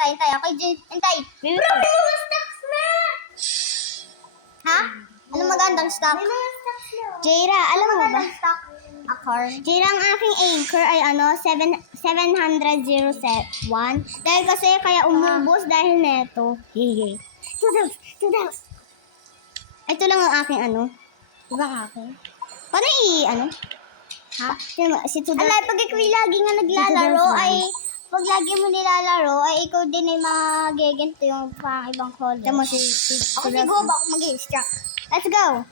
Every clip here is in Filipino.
Hintay. Okay, hintay. Bro, may mga stocks na! Ha? Ano magandang stock? May mga stocks na. Jaira, alam mo ba? Stock. A car. Jaira, ang aking anchor ay 700.01. Dahil kasi kaya umubos dahil neto. Hehe. 2,000. Ito lang ang aking Diba ang akin? Paano Ha? Si 2,000. Alay, pag ikaw lagi nga naglalaro ay... Pag lagi mo nilalaro, ay ikaw din ay magigento yung pang ibang colors. Tama Ako siguro ba ako mag-instruct? Let's go,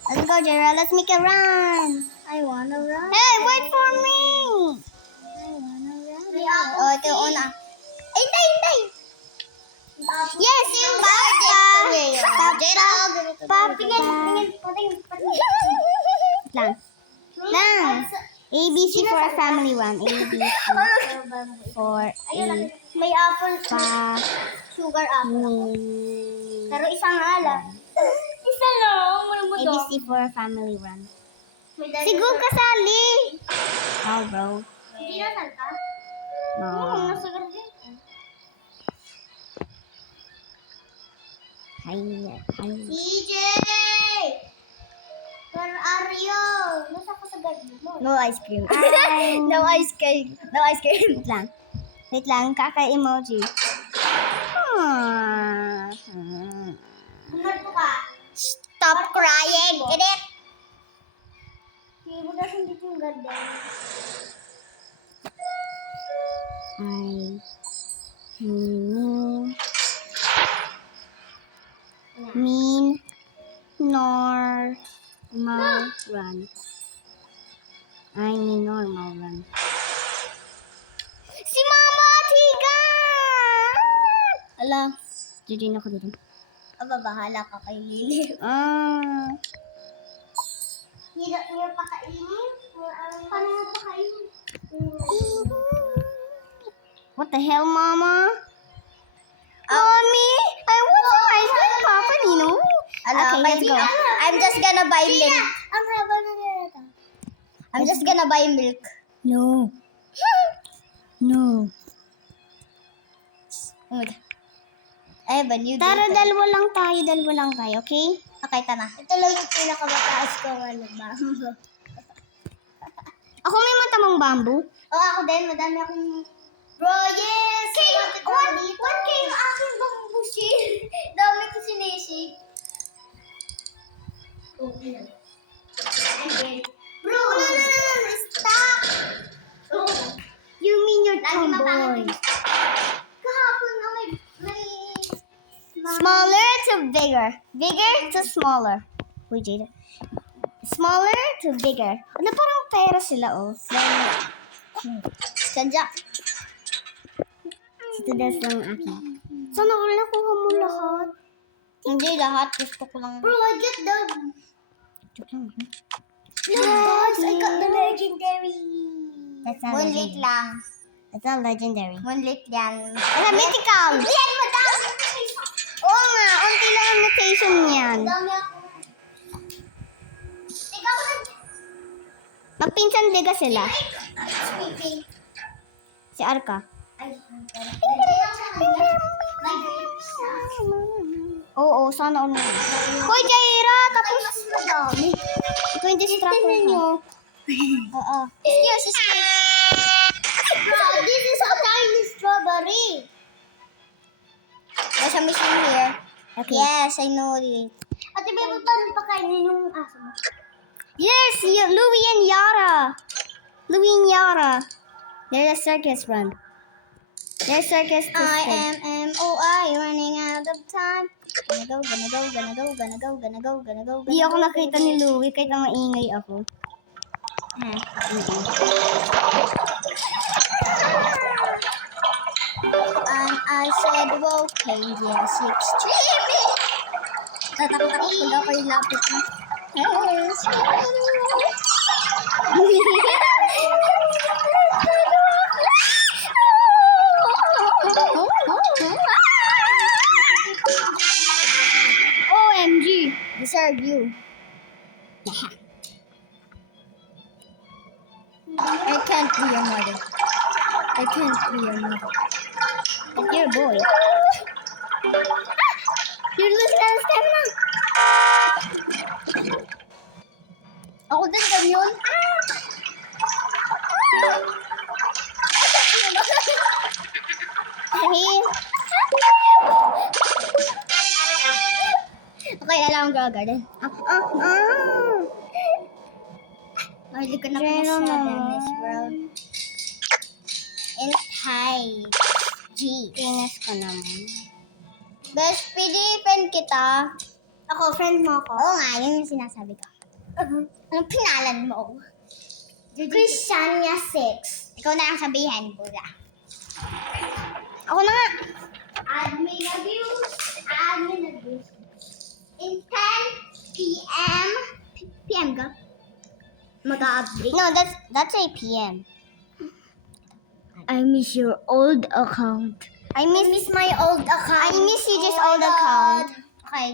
Jaira. Let's make a run. I wanna run. Hey, wait for me. I wanna run. Oh, ito yung una. Ay, hintay! Yes, yung bata. Patingin. Lang. ABC for a family run. ABC for a May apple, family. sugar apple. Pero isang ala. Isa lang, mo ABC for a family run. Siguro kasali. Oh, bro. Hindi na ka? No. Nasugar din. Hi. CJ! Where are you? Nasa ka sa gad mo? No ice cream. No ice cream. No ice cream. Wait lang. Kaka-emoji. Bumarto ka. Stop crying. Edit. Hindi mo dasan dito yung garden. Mean normal run. I mean normal run. Si Mama Tiga! Ala. Jujin ako dito. Aba, bahala ka kay Lily. Hirap niya pakainin? Paano mo pakainin? What the hell, Mama? Mommy, I want some ice cream, Papa Nino. Okay, let's go. I'm just gonna buy milk. Ang haba na nito. I'm just gonna buy milk. No. No. I have a new Tara, date. dalawa lang tayo, okay? Okay, tama. Ito lang yung pinakamataas ko bamboo. Ako may matamang bamboo. Ako din. Madami akong... Bro, yes! What kayo aking bamboo shield? Dami ko sinishake. Bro, no. Stop! You mean you're Lagi tomboy. mapangit. Kahapon na may... Smaller to bigger. Bigger to smaller. Wait, Jada. Smaller to bigger. Ano parang pera sila, oh. Sadya. Ito das lang akin. Sana all nakuha mo lahat. Hindi lahat. Gusto ko lang. Bro, I get the... Joke lang. Yes, I got the legendary. That's not Moonlit legendary. lang. That's not legendary. Moonlit yan. Wala, mythical. Yan, madami. Oo nga, unti lang ang mutation niyan. Madami ako. Ikaw na. Magpinsan liga sila. Speaking. Si Arka. Ay, Oo, sana all na. Hoy, Jaira, tapos. madami. Ikaw yung distractor ka. Oo. Excuse. Bro, this is a tiny strawberry. There's a machine here. Okay. Yes, I know it. Ate, baby, paano pakainin yung aso mo? Yes, Louie and Yara. Louie and Yara. They're a circus run. They're circus I twisted. am M-O-I, running out of time. Gonna go. Di ako nakita ni Louie kahit na maingay ako. And I said, okay, yes, extremely. Tatakot ako pag ako'y lapit na. Yes. OMG. Deserve you. I can't be your mother. I can't be your mother. But you're a boy. stamina. Ako din ganyan. Ay, Okay, alam ko agad. ah. Mahilig ka na Jeno pumasya, naman. Dennis, bro. And hi. G. Tinas ko naman. Best PD, friend kita. Ako, friend mo ako. Oo nga, yun yung sinasabi ko. Anong pinalan mo? Christiania 6. Ikaw na ang sabihin, Bula. Ako na nga. Admin abuse. Admin abuse. In 10 p.m. PM ka? Mag-update. No, that's 8 p.m. I miss your old account. I miss my old account. I miss CJ's old account. Okay.